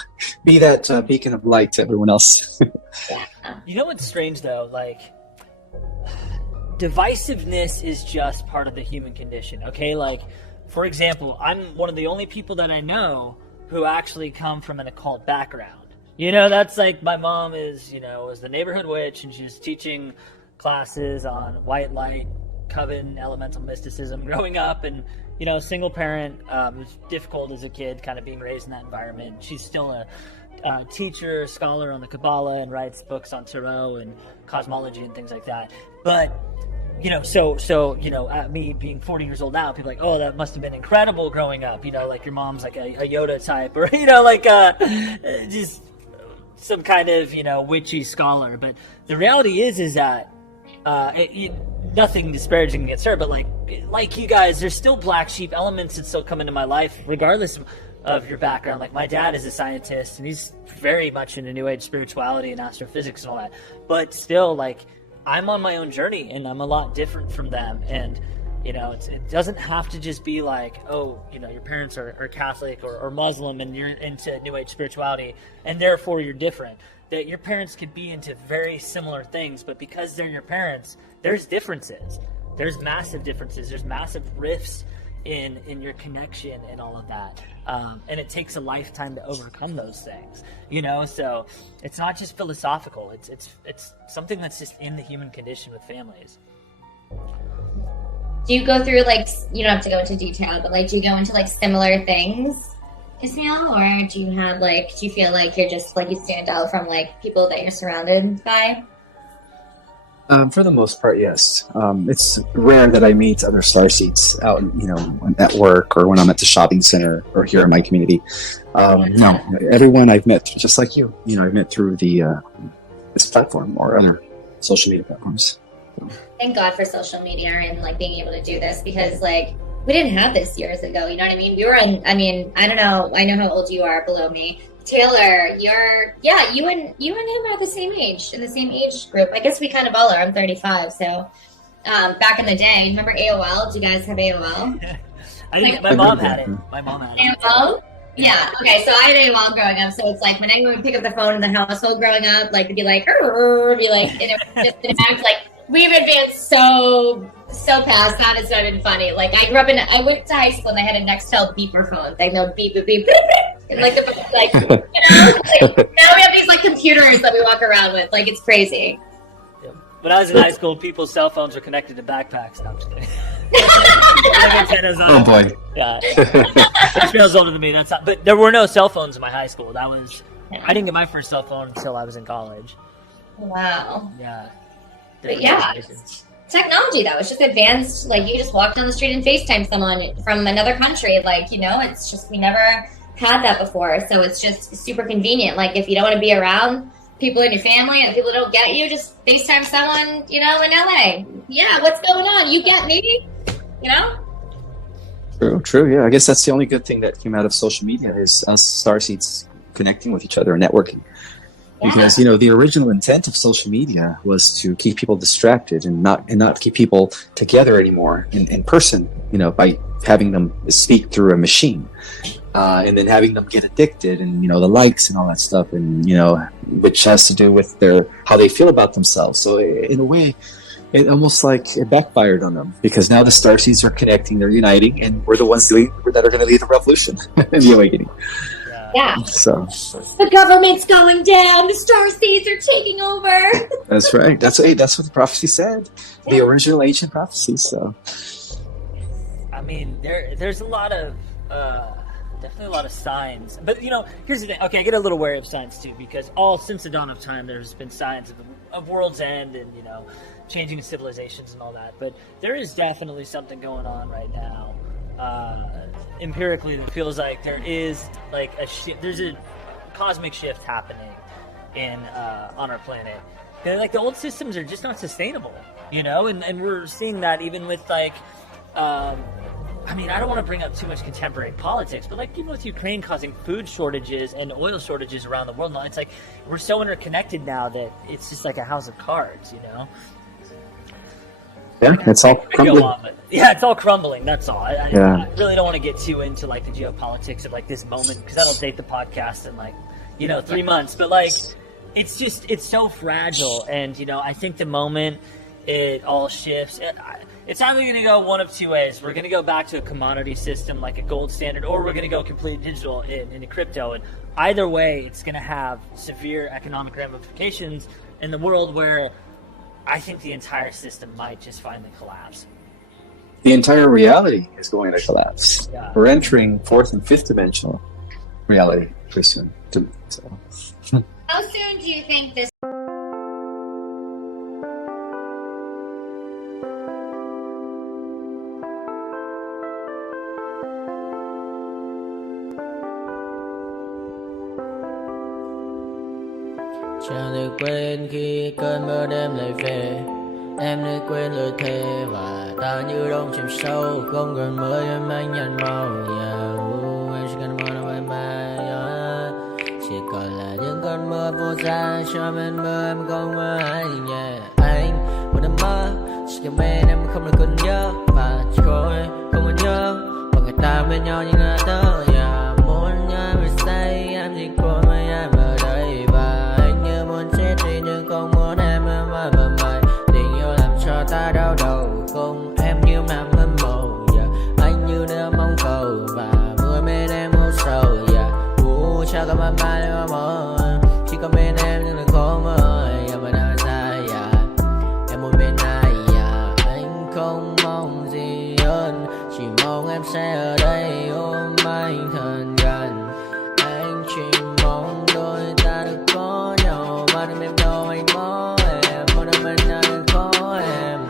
Be that beacon of light to everyone else. Yeah. You know what's strange though? Like, divisiveness is just part of the human condition. Okay, like, for example, I'm one of the only people that I know who actually come from an occult background. That's like, my mom is the neighborhood witch, and she's teaching classes on white light, coven, elemental mysticism growing up, and single parent. It was difficult as a kid kind of being raised in that environment. She's still a teacher, scholar on the Kabbalah, and writes books on tarot and cosmology and things like that. But me being 40 years old now, people are like, oh, that must have been incredible growing up. Like your mom's like a Yoda type, or just some kind of witchy scholar. But the reality is that nothing disparaging against her, but like you guys, there's still black sheep elements that still come into my life, regardless of your background. Like, my dad is a scientist, and he's very much into New Age spirituality and astrophysics and all that. But still, like, I'm on my own journey, and I'm a lot different from them. And it doesn't have to just be like, oh, your parents are Catholic or Muslim, and you're into New Age spirituality, and therefore you're different. That your parents could be into very similar things, but because they're your parents, there's differences. There's massive differences. There's massive rifts in your connection and all of that. And it takes a lifetime to overcome those things, so it's not just philosophical. It's something that's just in the human condition with families. Do you go through, like, you don't have to go into detail, but like, do you go into like similar things, Ismael, or do you feel like you're just like, you stand out from like people that you're surrounded by? For the most part, yes. It's rare that I meet other starseeds out, at work or when I'm at the shopping center or here in my community. No, everyone I've met, just like you, I've met through this platform or other social media platforms. So. Thank God for social media and like being able to do this, because like, we didn't have this years ago. You know what I mean? We were I don't know. I know how old you are below me. Taylor, you and him are the same age, in the same age group. I guess we kind of all are. I'm 35, so back in the day, remember AOL? Do you guys have AOL? I think my mom had it. AOL? Yeah. Okay. So I had AOL growing up. So it's like when anyone would pick up the phone in the household growing up, like it'd be like, and it would just like we've advanced so past that. It's not even funny. Like I went to high school and I had a Nextel beeper phone. They know beep beep beep beep. And like now we have these like computers that we walk around with. Like, it's crazy. Yeah. When I was in high school, people's cell phones were connected to backpacks. No, I'm just kidding. Oh boy. Yeah. Ishmael's older than me. That's not, but there were no cell phones in my high school. I didn't get my first cell phone until I was in college. Wow. Yeah. But yeah. Technology, though, it's just advanced. Like, you just walk down the street and FaceTime someone from another country. Like, it's just, we never had that before. So it's just super convenient. Like, if you don't want to be around people in your family and people don't get you, just FaceTime someone, in LA. Yeah, what's going on? You get me? True. Yeah, I guess that's the only good thing that came out of social media is us starseeds connecting with each other and networking. Yeah. Because the original intent of social media was to keep people distracted and not keep people together anymore in person. By having them speak through a machine, and then having them get addicted, and the likes and all that stuff, and which has to do with how they feel about themselves. So in a way, it almost like it backfired on them, because now the starseeds are connecting, they're uniting, and we're the ones that are going to lead the revolution and the awakening. Yeah. So the government's going down. The starseeds are taking over. That's right. That's what the prophecy said. The original ancient prophecy. So, I mean, there's a lot of definitely a lot of signs. But here's the thing. Okay, I get a little wary of signs too, because since the dawn of time, there's been signs of world's end and changing civilizations and all that. But there is definitely something going on right now. Empirically, it feels like there is like a shift. There's a cosmic shift happening on our planet. And like the old systems are just not sustainable, and we're seeing that even with like I mean, I don't want to bring up too much contemporary politics, but like even with Ukraine causing food shortages and oil shortages around the world, it's like we're so interconnected now that it's just like a house of cards, you know? Yeah, it's all crumbling. Yeah, it's all crumbling. That's all. I really don't want to get too into like the geopolitics of like this moment because that'll date the podcast in like 3 months. But like, it's so fragile, and I think the moment it all shifts, it's either going to go one of two ways. We're going to go back to a commodity system like a gold standard, or we're going to go completely digital into crypto. And either way, it's going to have severe economic ramifications in the world where I think the entire system might just finally collapse. The entire reality is going to collapse. Yeah. We're entering fourth and fifth dimensional reality pretty soon. How soon do you think this? Chẳng được quên khi cơn mưa đêm lại về. Em đã quên lời thề và ta như đông chìm sâu. Không còn mơ em anh nhận màu. Em chỉ cần mơ đâu em chỉ còn là những cơn mưa vô giá. Cho bên mơ em không mơ anh. Anh một đêm mơ chỉ cần bên em không được cần nhớ. Và chỉ thôi không còn nhớ. Và người ta bên nhau như ngã tớ. Muốn nhớ về say em chỉ còn với em ở đây. Và anh như muốn chết đi nhưng không muốn em mãi mãi. Tình yêu làm cho ta đau đầu. Không em như nằm hâm mộ. Anh như đứa mong cầu. Và mưa bên em ngô sầu. Cha có mãi mãi em mơ. Chỉ có bên em nhưng đừng khó mơ. Em ở đâu ra em muốn bên ai. Anh không mong gì hơn. Chỉ mong em sẽ ở đây ôm anh thật gần. Anh chỉ mong đôi ta được có nhau. Mà đừng em đâu anh có em. Một đôi bên nào đừng có em.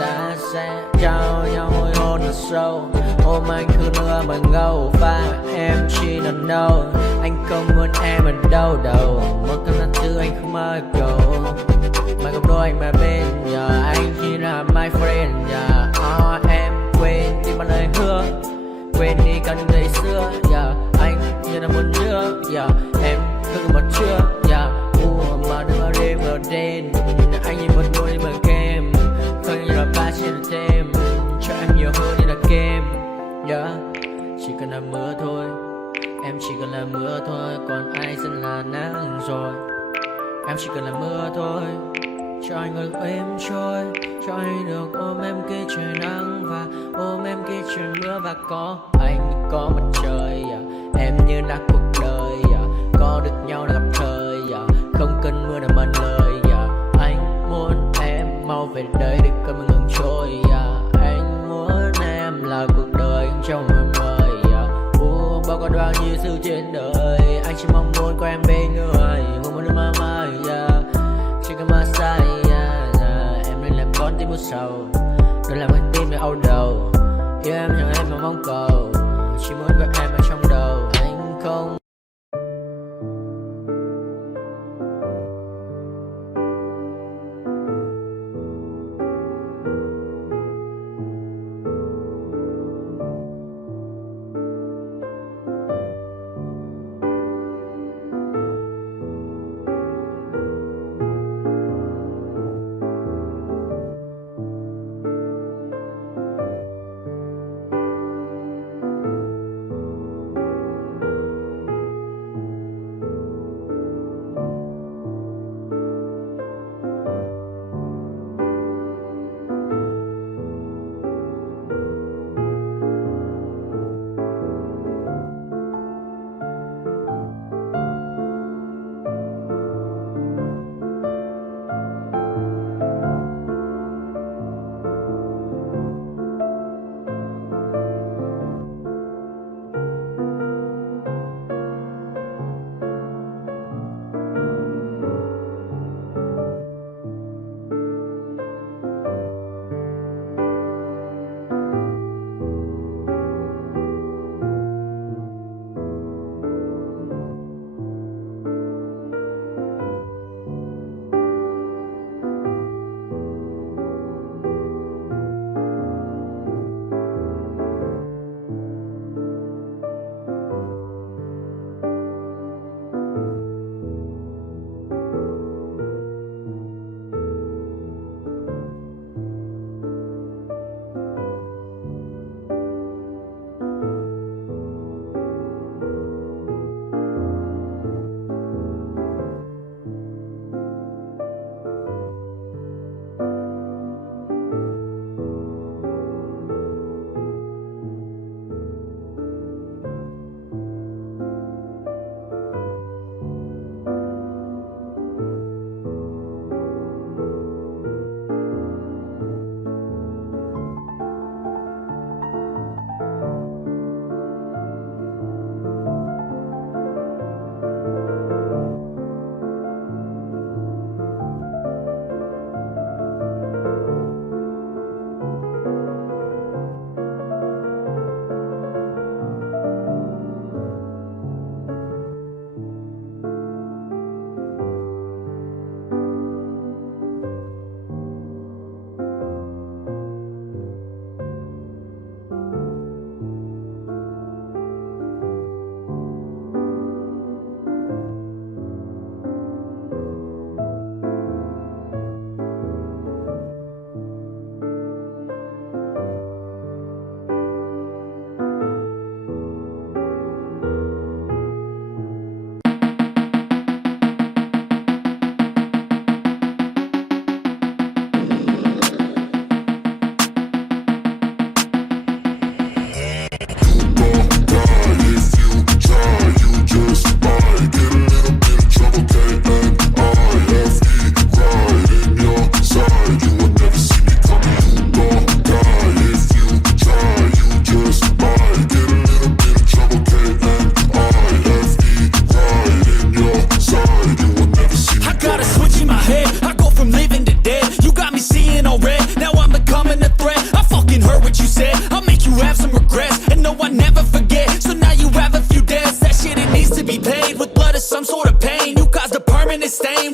Ta sẽ trao nhau môi hôn thật sâu. Ôm anh cứ mưa bằng ngâu. Và em chỉ nằm đâu. Anh không muốn em ở đâu đâu. Một cơn gió thứ anh không mơ cầu. Mà không đôi anh mà bên giờ. Anh chỉ là my friend. Em quên đi bao lời hứa. Quên đi cả những ngày xưa. Anh như là muốn nhớ. Em cứ một chưa. Mà đừng ở đêm ở đêm. Anh như một đôi mà kem. Không như là ba trên thêm. Cho em nhiều hơn như là kem. Chỉ cần là mưa thôi. Em chỉ cần là mưa thôi. Còn ai sẽ là nắng rồi. Em chỉ cần là mưa thôi. Cho anh được êm trôi. Cho anh được ôm em kia trời nắng. Và ôm em kia trời mưa. Và có anh có mặt trời. Em như là cuộc đời. Có được nhau là gặp thời. Không cần mưa để mần lời. Anh muốn em mau về đây để cơn mưa ngừng trôi. Anh muốn em là cuộc đời trong mưa mời. Bao còn bao nhiêu sự trên đời. Anh chỉ mong muốn có em bên người. Không muốn mơ mơ. Chỉ cần mơ say. Em nên làm con tim một sầu. Đừng làm con tim để âu đầu. Yêu em chẳng em mà mong cầu. Chỉ muốn có em ở trong đầu. Anh không.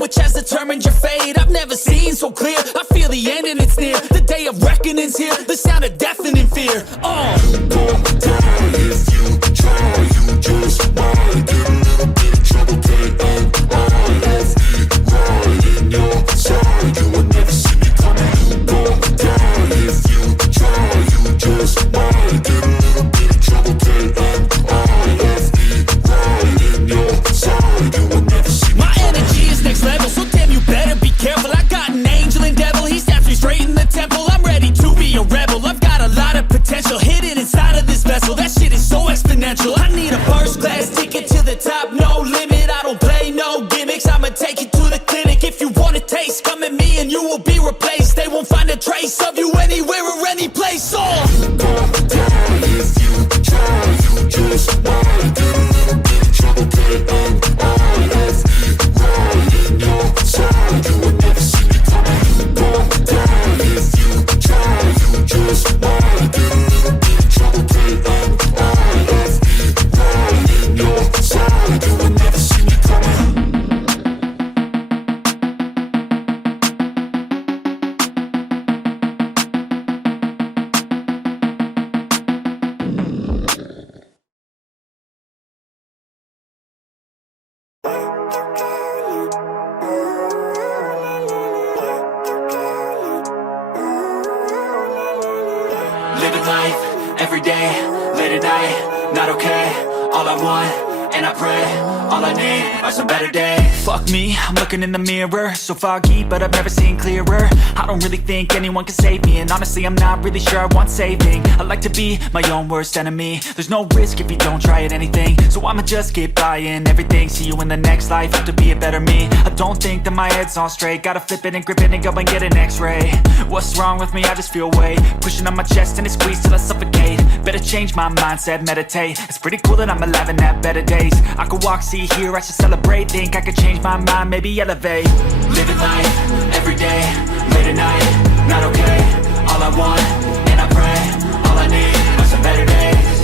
which has determined your fate. I've never seen so clear, I feel the end and it's near. The day of reckoning's here, the sound of deafening fear. You gon' die if you try, you just might get a little bit of trouble, K-N-I-F-E, right in your side, you will never see me coming. You gon' die if you try, you just might get a little bit of trouble, K-N-I-F-E, right in your side, you will never see me coming. My energy is next level, so damn you better be careful. I got an angel and devil, he snaps me straight in the temple. I'm ready to be a rebel, I've got a lot of potential hidden inside of this vessel. That shit is so exponential. I need a first class ticket to the top, no limit. I don't play no gimmicks, I'ma take you to the clinic. If you want a taste, come at me and you will be replaced. They won't find a trace of you anywhere or any place. You gon' die if you try, you just might get a little bit of trouble, K-N-I-F-E, right in your side, you will never see me coming. You gon' die if you try, you just might get a little bit of trouble, K-N-I-F-E, right in your side, you will never see me coming. Living life, every day, late at night, not okay. All I want, and I pray, all I need are some better days. Fuck me, I'm looking in the mirror, so foggy, but I've never seen clearer. I don't really think anyone can save me, and honestly I'm not really sure I want saving. I like to be my own worst enemy. There's no risk if you don't try at anything, so I'ma just keep buying everything. See you in the next life, have to be a better me. I don't think that my head's on straight, gotta flip it and grip it and go and get an x-ray. What's wrong with me? I just feel weight pushing on my chest and it squeezes till I suffocate. Better change my mindset, meditate. It's pretty cool that I'm alive and have better days. I could walk, see, hear, I should celebrate. Think I could change my mind, maybe elevate. Living life, every day, late at night, not okay. All I want, and I pray, all I need are some better days.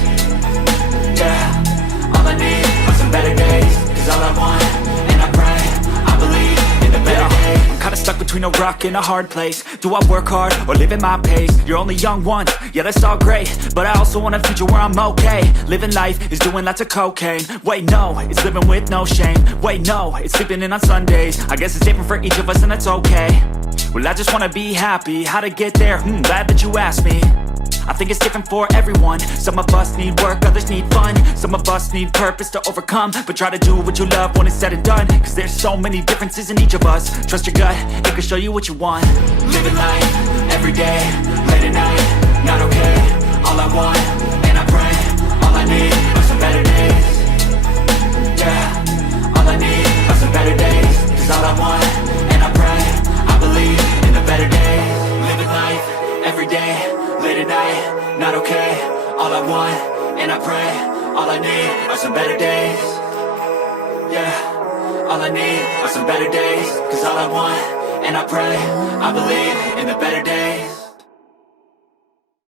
Yeah, all I need are some better days. Cause all I want, and I pray, I believe in the better days. I'm kinda stuck between a rock and a hard place. Do I work hard or live at my pace? You're only young once, yeah that's all great, but I also want a future where I'm okay. Living life is doing lots of cocaine. Wait no, it's living with no shame. Wait no, it's sleeping in on Sundays. I guess it's different for each of us and that's okay. Well I just wanna be happy, how to get there? Glad that you asked me. I think it's different for everyone. Some of us need work, others need fun. Some of us need purpose to overcome. But try to do what you love when it's said and done. Cause there's so many differences in each of us. Trust your gut, it can show you what you want. Living life, every day, late at night, not okay. All I want, and I pray, all I need are some better days. Yeah, all I need are some better days. Cause all I want, and I pray, I believe in the better days. Living life, every day, late at night, not okay. All I want, and I pray, all I need are some better days. Yeah, all I need are some better days. Cause all I want, and I pray, I believe in the better days.